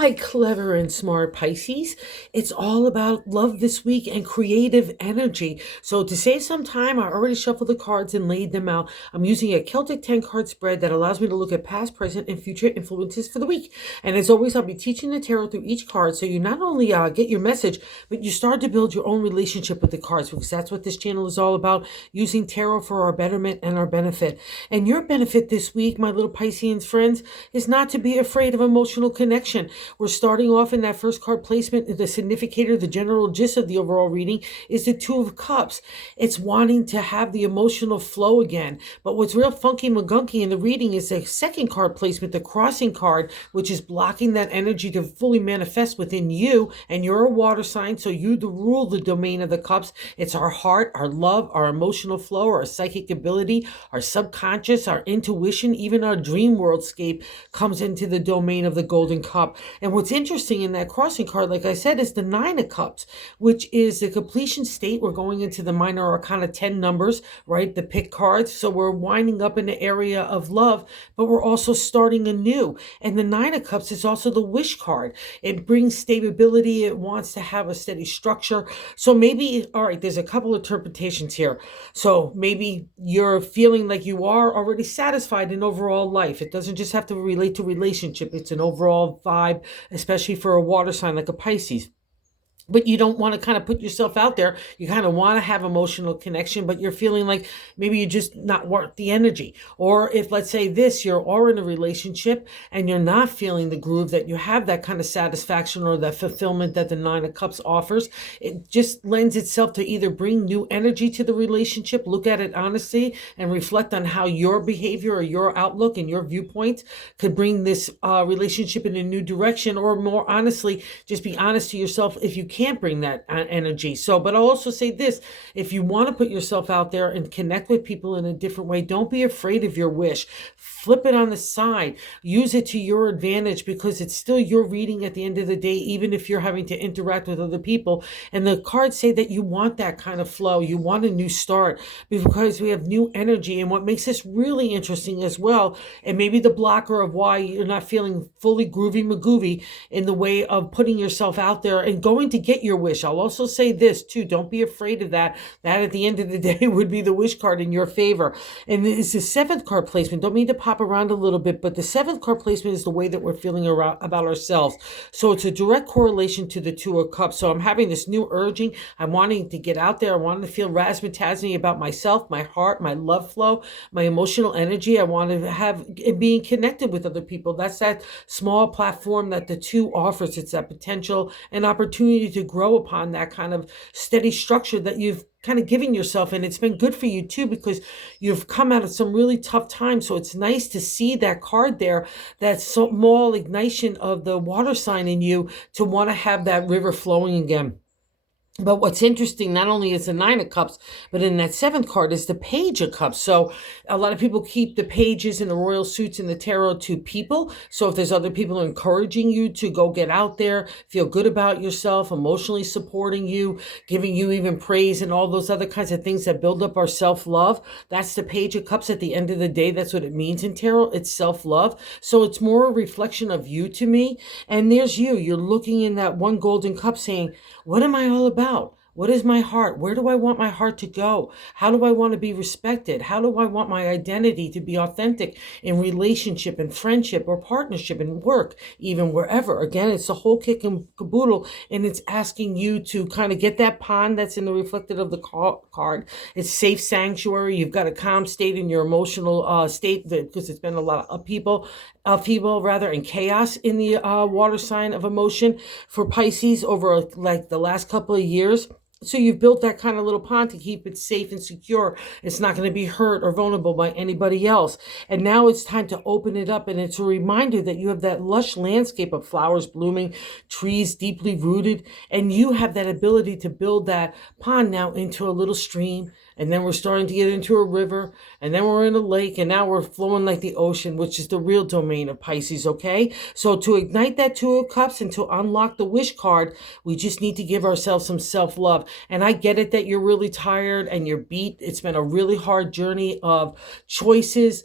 my clever and smart Pisces. It's all about love this week and creative energy. So to save some time, I already shuffled the cards and laid them out. I'm using a Celtic 10 card spread that allows me to look at past, present, and future influences for the week. And as always, I'll be teaching the tarot through each card. So you not only get your message, but you start to build your own relationship with the cards, because that's what this channel is all about, using tarot for our betterment and our benefit. And your benefit this week, my little Pisceans friends, is not to be afraid of emotional connection. We're starting off in that first card placement. The significator, the general gist of the overall reading is the Two of Cups. It's wanting to have the emotional flow again. But what's real funky magunky in the reading is the second card placement, the crossing card, which is blocking that energy to fully manifest within you. And you're a water sign, so you rule the domain of the cups. It's our heart, our love, our emotional flow, our psychic ability, our subconscious, our intuition, even our dream worldscape comes into the domain of the golden cup. And what's interesting in that crossing card, like I said, is the Nine of Cups, which is the completion state. We're going into the minor arcana 10 numbers, right? The pick cards. So we're winding up in the area of love, but we're also starting anew. And the Nine of Cups is also the wish card. It brings stability. It wants to have a steady structure. So maybe, all right, there's a couple interpretations here. So maybe you're feeling like you are already satisfied in overall life. It doesn't just have to relate to relationship. It's an overall vibe, especially for a water sign like a Pisces. But you don't want to kind of put yourself out there. You kind of want to have emotional connection, but you're feeling like maybe you just not want the energy. Or if, let's say this, you're in a relationship and you're not feeling the groove, that you have that kind of satisfaction or that fulfillment that the Nine of Cups offers, it just lends itself to either bring new energy to the relationship, look at it honestly, and reflect on how your behavior or your outlook and your viewpoint could bring this relationship in a new direction, or more honestly, just be honest to yourself if you can't bring that energy. So, but I'll also say this, if you want to put yourself out there and connect with people in a different way, don't be afraid of your wish. Flip it on the side, use it to your advantage, because it's still your reading at the end of the day, even if you're having to interact with other people. And the cards say that you want that kind of flow. You want a new start, because we have new energy. And what makes this really interesting as well, and maybe the blocker of why you're not feeling fully groovy magoovy in the way of putting yourself out there and going to get your wish. I'll also say this too, don't be afraid of that. That at the end of the day would be the wish card in your favor. And it's the seventh card placement. Don't mean to pop around a little bit, but the seventh card placement is the way that we're feeling about ourselves. So it's a direct correlation to the Two of Cups. So I'm having this new urging. I'm wanting to get out there. I want to feel razzmatazzy about myself, my heart, my love flow, my emotional energy. I want to have being connected with other people. That's that small platform that the two offers. It's that potential and opportunity to grow upon that kind of steady structure that you've kind of giving yourself. And it's been good for you too, because you've come out of some really tough times. So it's nice to see that card there, that small ignition of the water sign in you to want to have that river flowing again. But what's interesting, not only is the Nine of Cups, but in that seventh card is the Page of Cups. So a lot of people keep the pages and the royal suits in the tarot to people. So if there's other people encouraging you to go get out there, feel good about yourself, emotionally supporting you, giving you even praise and all those other kinds of things that build up our self-love, that's the Page of Cups at the end of the day. That's what it means in tarot. It's self-love. So it's more a reflection of you to me. And there's you. You're looking in that one golden cup saying, what am I all about? What is my heart? Where do I want my heart to go? How do I want to be respected? How do I want my identity to be authentic in relationship and friendship or partnership and work, even wherever? Again, it's the whole kit and caboodle, and it's asking you to kind of get that pond that's in the reflected of the card. It's safe sanctuary. You've got a calm state in your emotional state, because it's been a lot of upheaval and chaos in the water sign of emotion for Pisces over like the last couple of years. So you've built that kind of little pond to keep it safe and secure. It's not going to be hurt or vulnerable by anybody else. And now it's time to open it up. And it's a reminder that you have that lush landscape of flowers blooming, trees deeply rooted, and you have that ability to build that pond now into a little stream and then we're starting to get into a river, and then we're in a lake, and now we're flowing like the ocean, which is the real domain of Pisces, okay? So to ignite that Two of Cups and to unlock the wish card, we just need to give ourselves some self-love. And I get it that you're really tired and you're beat. It's been a really hard journey of choices,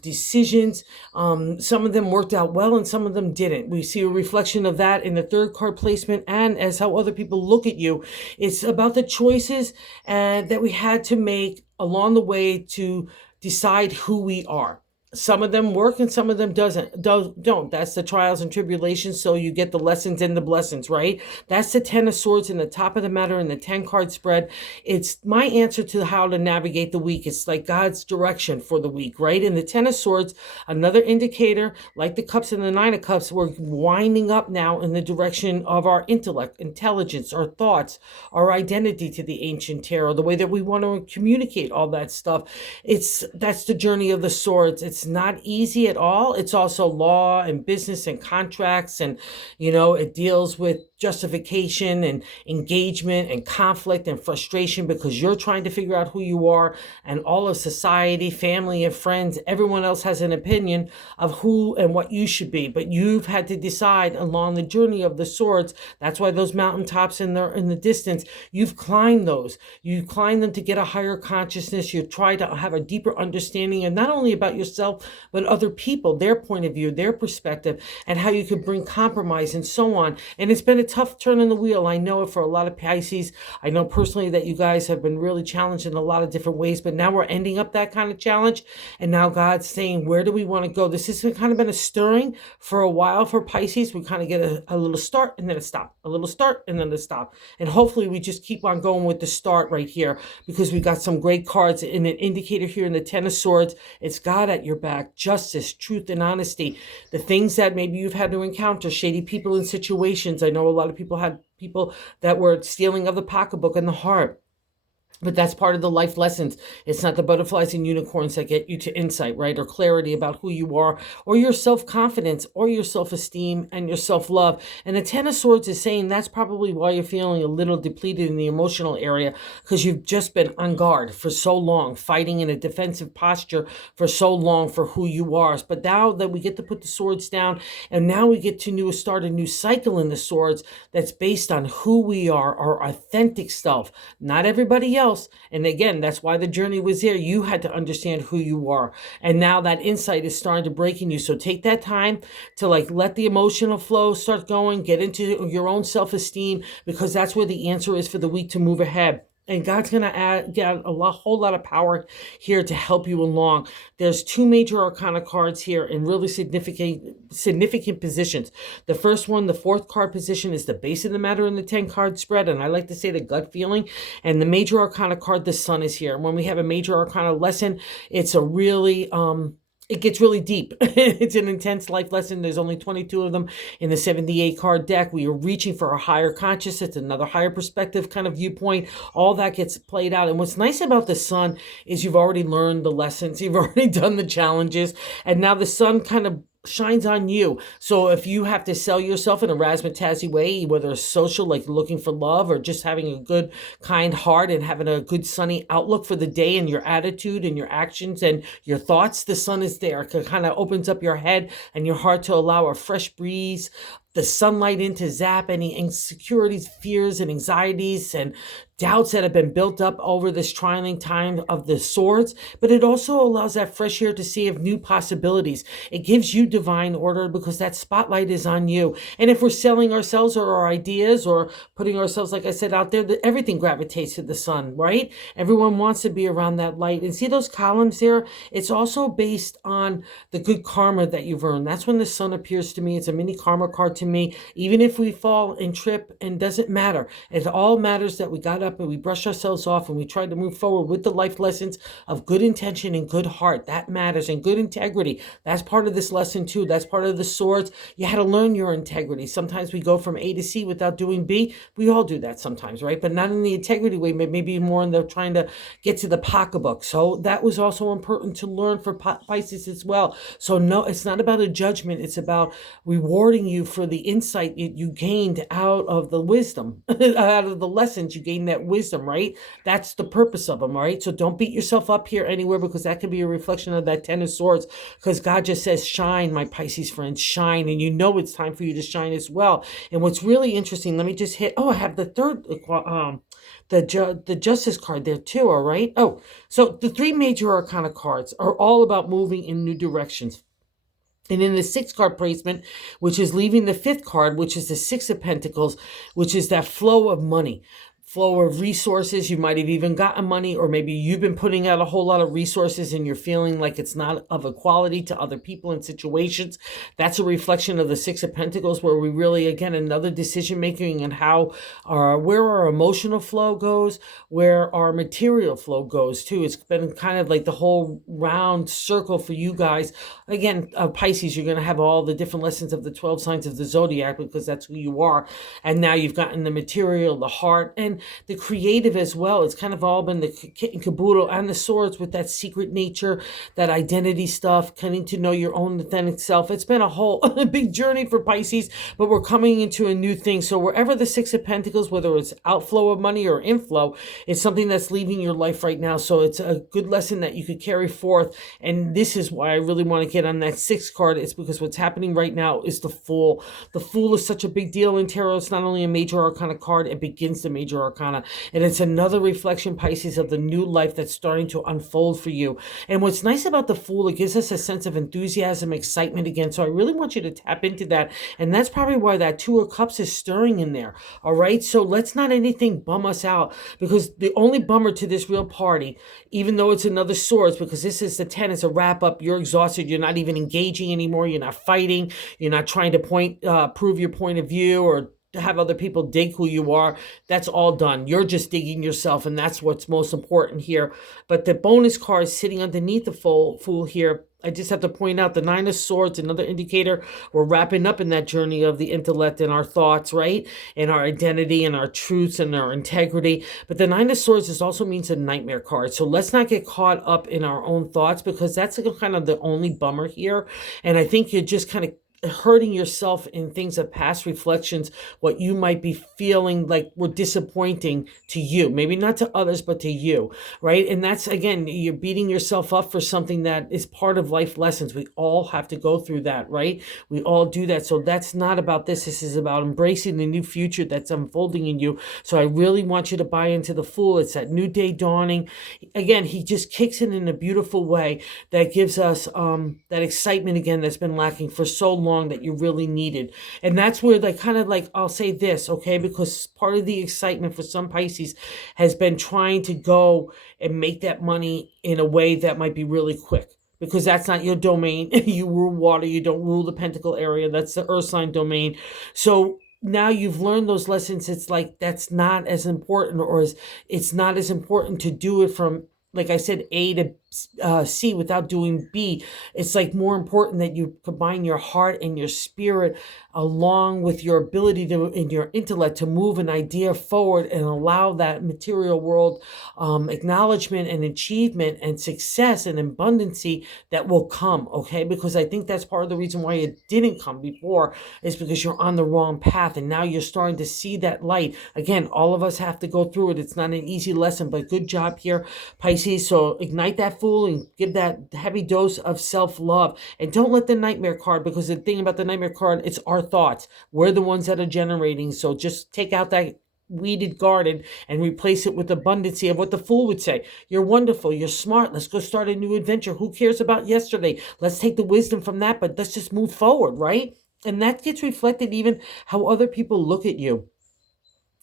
decisions. Some of them worked out well and some of them didn't. We see a reflection of that in the third card placement and as how other people look at you. It's about the choices that we had to make along the way to decide who we are. Some of them work and some of them don't. That's the trials and tribulations, so you get the lessons and the blessings, right? That's the 10 of Swords in the top of the matter in the 10 card spread. It's my answer to how to navigate the week. It's like God's direction for the week, right? In the 10 of Swords, another indicator, like the Cups and the 9 of Cups, we're winding up now in the direction of our intellect, intelligence, our thoughts, our identity to the ancient tarot, the way that we want to communicate all that stuff. That's the journey of the Swords. It's not easy at all. It's also law and business and contracts, and it deals with justification and engagement and conflict and frustration because you're trying to figure out who you are, and all of society, family and friends, everyone else has an opinion of who and what you should be, but you've had to decide along the journey of the Swords. That's why those mountaintops in the distance, you've climbed those. You climb them to get a higher consciousness. You try to have a deeper understanding, and not only about yourself, but other people, their point of view, their perspective, and how you could bring compromise and so on. And it's been a tough turn in the wheel. I know it for a lot of Pisces. I know personally that you guys have been really challenged in a lot of different ways, but now we're ending up that kind of challenge. And now God's saying, where do we want to go? This has kind of been a stirring for a while for Pisces. We kind of get a little start and then a stop, a little start and then a stop. And hopefully we just keep on going with the start right here, because we got some great cards in an indicator here in the 10 of Swords. It's God at your back, justice, truth, and honesty. The things that maybe you've had to encounter, shady people in situations. I know a lot of people had people that were stealing of the pocketbook and the heart. But that's part of the life lessons. It's not the butterflies and unicorns that get you to insight, right? Or clarity about who you are, or your self-confidence, or your self-esteem, and your self-love. And the 10 of Swords is saying that's probably why you're feeling a little depleted in the emotional area, because you've just been on guard for so long, fighting in a defensive posture for so long for who you are. But now that we get to put the swords down, and now we get to start a new cycle in the Swords that's based on who we are, our authentic self, not everybody else. And again, that's why the journey was there. You had to understand who you are. And now that insight is starting to break in you. So take that time to let the emotional flow start going, get into your own self-esteem, because that's where the answer is for the week to move ahead. And God's going to get whole lot of power here to help you along. There's two major arcana cards here in really significant positions. The first one, the fourth card position, is the base of the matter in the 10 card spread. And I like to say the gut feeling. And the major arcana card, the Sun, is here. When we have a major arcana lesson, it's a really... it gets really deep. It's an intense life lesson. There's only 22 of them in the 78 card deck. We are reaching for a higher consciousness, another higher perspective kind of viewpoint. All that gets played out. And what's nice about the Sun is you've already learned the lessons. You've already done the challenges. And now the Sun kind of shines on you. So if you have to sell yourself in a razzmatazzy way, whether it's social, like looking for love, or just having a good, kind heart and having a good sunny outlook for the day, and your attitude and your actions and your thoughts, the Sun is there. It kind of opens up your head and your heart to allow a fresh breeze, the sunlight in to zap any insecurities, fears, and anxieties and doubts that have been built up over this trying time of the Swords. But it also allows that fresh air to see of new possibilities. It gives you divine order because that spotlight is on you. And if we're selling ourselves or our ideas or putting ourselves, like I said, out there, everything gravitates to the Sun, right? Everyone wants to be around that light. And see those columns there? It's also based on the good karma that you've earned. That's when the Sun appears to me. It's a mini karma card to me. Even if we fall and trip, and doesn't matter. It all matters that we got up and we brush ourselves off and we try to move forward with the life lessons of good intention and good heart. That matters. And good integrity. That's part of this lesson too. That's part of the Swords. You had to learn your integrity. Sometimes we go from A to C without doing B. We all do that sometimes, right? But not in the integrity way, maybe more in the trying to get to the pocketbook. So that was also important to learn for Pisces as well. So no, it's not about a judgment. It's about rewarding you for the insight you gained out of the wisdom, out of the lessons you gained that get wisdom, right? That's the purpose of them, right? So don't beat yourself up here anywhere, because that could be a reflection of that Ten of Swords, because God just says, shine, my Pisces friends, shine. And you know it's time for you to shine as well. And what's really interesting, let me just hit, I have the third, the Justice card there too, all right? Oh, so the three major arcana cards are all about moving in new directions. And in the 6 card placement, which is leaving the 5th card, which is the 6 of Pentacles, which is that flow of money, flow of resources. You might have even gotten money, or maybe you've been putting out a whole lot of resources and you're feeling like it's not of equality to other people and situations. That's a reflection of the 6 of Pentacles, where we really, again, another decision making and how where our emotional flow goes, where our material flow goes too. It's been kind of like the whole round circle for you guys. Again, Pisces, you're going to have all the different lessons of the 12 signs of the zodiac, because that's who you are. And now you've gotten the material, the heart, and the creative as well. It's kind of all been the kit and caboodle, and the swords with that secret nature, that identity stuff, getting to know your own authentic self. It's been a whole big journey for Pisces, but we're coming into a new thing. So wherever the 6 of Pentacles, whether it's outflow of money or inflow, it's something that's leaving your life right now. So it's a good lesson that you could carry forth. And this is why I really want to get on that 6th card. It's because what's happening right now is the Fool. The Fool is such a big deal in tarot. It's not only a major arcana card, it begins the major arcana, and it's another reflection, Pisces, of the new life that's starting to unfold for you. And what's nice about the Fool, it gives us a sense of enthusiasm, excitement again. So I really want you to tap into that, and that's probably why that 2 of Cups is stirring in there. All right, so let's not anything bum us out, because the only bummer to this real party, even though it's another Swords, because this is the 10, it's a wrap up. You're exhausted. You're not even engaging anymore. You're not fighting. You're not trying to prove your point of view, or to have other people dig who you are. That's all done. You're just digging yourself, and that's what's most important here. But the bonus card sitting underneath the Fool here, I just have to point out the 9 of Swords, another indicator we're wrapping up in that journey of the intellect and our thoughts, right? And our identity and our truths and our integrity. But the 9 of Swords is also means a nightmare card. So let's not get caught up in our own thoughts, because that's kind of the only bummer here. And I think you're just kind of hurting yourself in things of past reflections, what you might be feeling like were disappointing to you, maybe not to others, but to you, right? And that's, again, you're beating yourself up for something that is part of life lessons. We all have to go through that, right? We all do that. So that's not about this. This is about embracing the new future that's unfolding in you. So I really want you to buy into the Fool. It's that new day dawning. Again, he just kicks in a beautiful way that gives us that excitement again that's been lacking for so long, that you really needed. And that's where they kind of like, I'll say this, okay, because part of the excitement for some Pisces has been trying to go and make that money in a way that might be really quick, because that's not your domain. You rule water, you don't rule the pentacle area. That's the earth sign domain. So now you've learned those lessons. It's like, that's not as important, or it's not as important to do it from, like I said, A to C without doing B. It's like more important that you combine your heart and your spirit along with your ability to, and your intellect, to move an idea forward and allow that material world acknowledgement and achievement and success and abundancy that will come, okay? Because I think that's part of the reason why it didn't come before, is because you're on the wrong path, and now you're starting to see that light. Again, all of us have to go through it. It's not an easy lesson, but good job here, Pisces. So ignite that Fool and give that heavy dose of self-love. And don't let the nightmare card, because the thing about the nightmare card, it's our thoughts. We're the ones that are generating. So just take out that weeded garden and replace it with abundancy of what the Fool would say. You're wonderful. You're smart. Let's go start a new adventure. Who cares about yesterday? Let's take the wisdom from that, but let's just move forward, right? And that gets reflected even how other people look at you.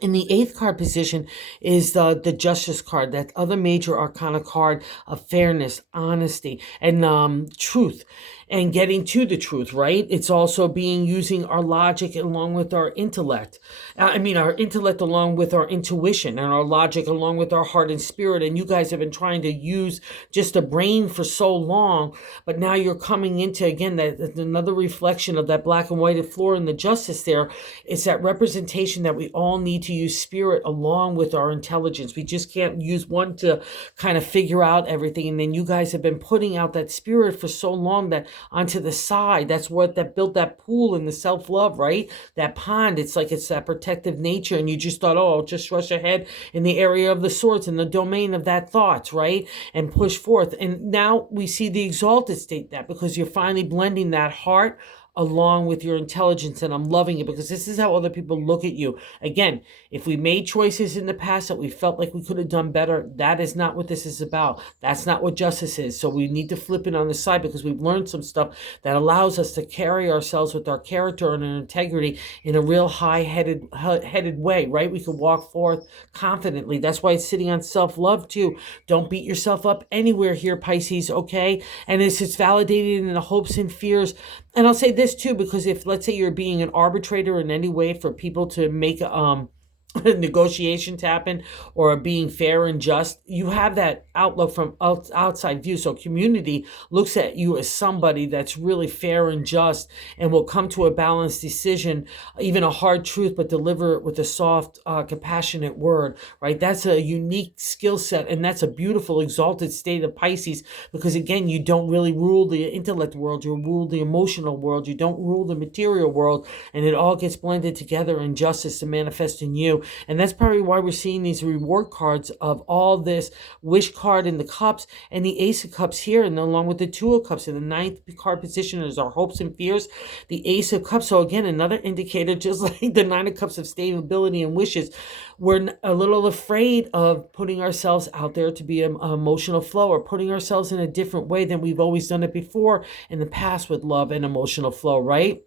In the 8th card position is the Justice card, that other major arcana card of fairness, honesty, and truth, and getting to the truth, right? It's also using our logic along with our intellect. Our intellect along with our intuition, and our logic along with our heart and spirit. And you guys have been trying to use just a brain for so long, but now you're coming into, again, that another reflection of that black and white floor and the Justice there. It's that representation that we all need need to use spirit along with our intelligence. We just can't use one to kind of figure out everything. And then you guys have been putting out that spirit for so long that onto the side, that's what that built that pool in the self-love, right? That pond, it's like it's that protective nature. And you just thought, oh, I'll just rush ahead in the area of the swords, in the domain of that thoughts, right? And push forth. And now we see the exalted state, that because you're finally blending that heart along with your intelligence, and I'm loving it, because this is how other people look at you. Again, if we made choices in the past that we felt like we could have done better, that is not what this is about. That's not what justice is. So we need to flip it on the side, because we've learned some stuff that allows us to carry ourselves with our character and our integrity in a real high-headed way, right? We can walk forth confidently. That's why it's sitting on self-love too. Don't beat yourself up anywhere here, Pisces, okay? And it's validated in the hopes and fears. And I'll say this too, because if, let's say, you're being an arbitrator in any way for people to make negotiations happen, or being fair and just, you have that outlook from outside view. So community looks at you as somebody that's really fair and just, and will come to a balanced decision, even a hard truth, but deliver it with a soft, compassionate word, right? That's a unique skill set, and that's a beautiful exalted state of Pisces, because again, you don't really rule the intellect world, you rule the emotional world, you don't rule the material world, and it all gets blended together in justice to manifest in you. And that's probably why we're seeing these reward cards of all this wish card in the cups, and the ace of cups here, and along with the two of cups in the ninth card position is our hopes and fears, the ace of cups. So again, another indicator, just like the nine of cups of stability and wishes. We're a little afraid of putting ourselves out there to be an emotional flow, or putting ourselves in a different way than we've always done it before in the past with love and emotional flow, right?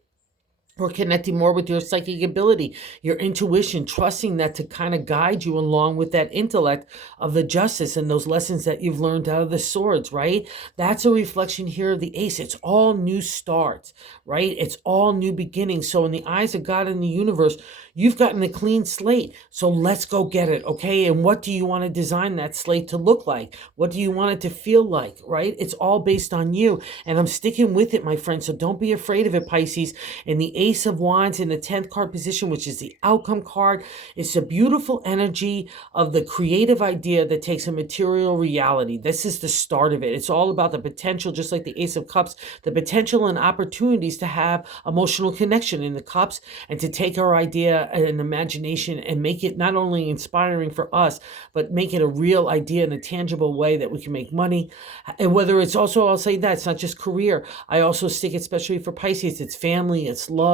Or connecting more with your psychic ability, your intuition, trusting that to kind of guide you along with that intellect of the justice and those lessons that you've learned out of the swords, right? That's a reflection here of the ace. It's all new starts, right? It's all new beginnings. So in the eyes of God and the universe, you've gotten a clean slate. So let's go get it, okay? And what do you want to design that slate to look like? What do you want it to feel like, right? It's all based on you. And I'm sticking with it, my friend. So don't be afraid of it, Pisces. And the Ace of Wands in the 10th card position, which is the outcome card. It's a beautiful energy of the creative idea that takes a material reality. This is the start of it. It's all about the potential, just like the Ace of Cups, the potential and opportunities to have emotional connection in the cups, and to take our idea and imagination and make it not only inspiring for us, but make it a real idea in a tangible way that we can make money. And whether it's also, I'll say that, it's not just career. I also stick it, especially for Pisces, it's family, it's love,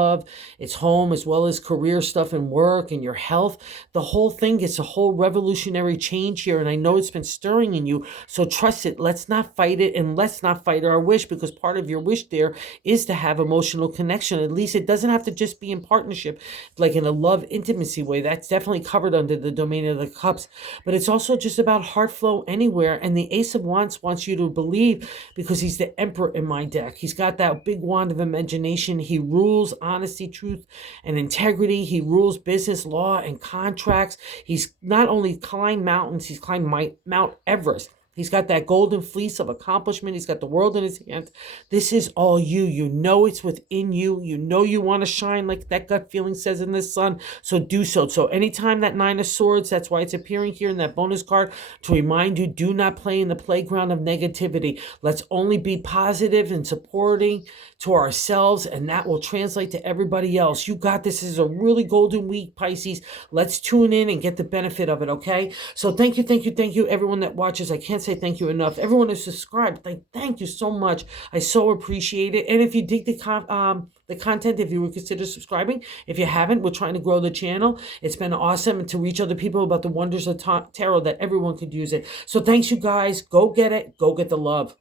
it's home, as well as career stuff and work and your health. The whole thing gets a whole revolutionary change here. And I know it's been stirring in you. So trust it. Let's not fight it, and let's not fight our wish, because part of your wish there is to have emotional connection. At least it doesn't have to just be in partnership, like in a love intimacy way. That's definitely covered under the domain of the cups. But it's also just about heart flow anywhere. And the Ace of Wands wants you to believe, because he's the Emperor in my deck. He's got that big wand of imagination. He rules honesty, truth, and integrity. He rules business, law, and contracts. He's not only climbed mountains, he's climbed Mount Everest. He's got that golden fleece of accomplishment. He's got the world in his hands. This is all you. You know it's within you. You know you want to shine, like that gut feeling says in the sun. So do so. So anytime that Nine of Swords, that's why it's appearing here in that bonus card, to remind you, do not play in the playground of negativity. Let's only be positive and supporting to ourselves, and that will translate to everybody else. You got this. This is a really golden week, Pisces. Let's tune in and get the benefit of it, okay? So thank you, everyone that watches. I can't say thank you enough. Everyone who's subscribed, thank you so much. I so appreciate it. And if you dig the content, if you would consider subscribing. If you haven't, we're trying to grow the channel. It's been awesome to reach other people about the wonders of tarot, that everyone could use it. So thanks, you guys. Go get it. Go get the love.